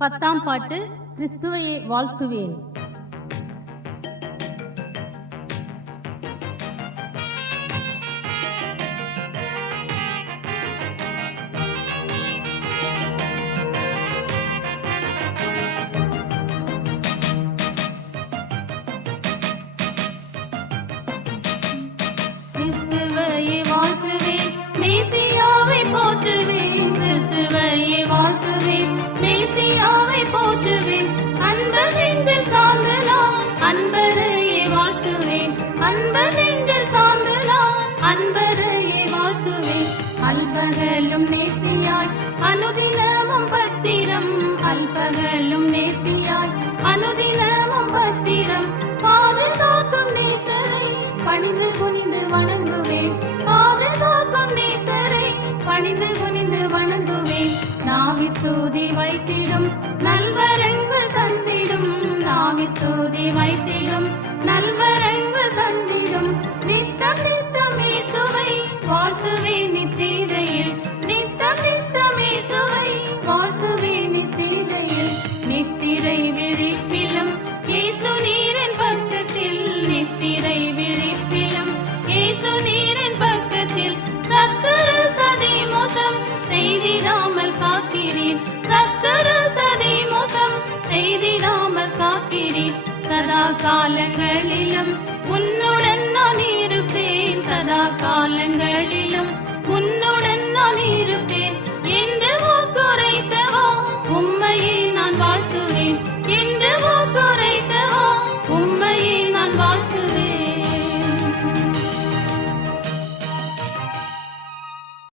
10ஆம் பாட்டு. கிறிஸ்துவையே வாழ்த்துவேன். கிறிஸ்துவையே வாழ்த்துவேன், மேசியாவை போற்றுவேன். கிறிஸ்துவையே வாழ்த்துவேன், மேசியாவை போற்றுவேன். அன்பர் நெஞ்சில் சார்ந்தலாம் அன்பரையே வாழ்த்துவேன். அன்பர் நெஞ்சில் சார்ந்தலாம் அன்பரையே வாழ்த்துவேன். அல்பகலும் நேர்த்தியாய் அனுதினமும் பத்திரம். அல்பகலும் நேர்த்தியாய் அனுதினமும் பத்திரம். பாதுகாக்கும் நேசரை பணிந்து குனிந்து வணங்குவேன். பாதுகாக்கும் நேசரை பணிந்து குனிந்து வணங்குவேன். நாவித்தூதி வைத்திடும் நல்வரங்கள் தந்திடும். நாவித்தூதி வைத்திடும் நல்வரங்கள் தந்திடும். நித்தம் நித்தம் இயேசுவை வாழ்த்துவேன் நித்திரையில். நித்தம் நித்தம் இயேசுவை வாழ்த்துவேன் நித்திரையில். நித்திரை விழிப்பிலும் இயேசு நீரின் பக்கத்தில். நித்திரை விழிப்பிலும் இயேசு நீரின் பக்கத்தில். சத்துரு சதி மோசம் செய்திடாமல் காக்கிறீர். சத்துரு சதி மோசம் செய்திடாமல் காக்கிறீர். சதா காலங்களிலும் உன்னுடன் நான் இருப்பேன். சதா காலங்களிலும் உன்னுடன்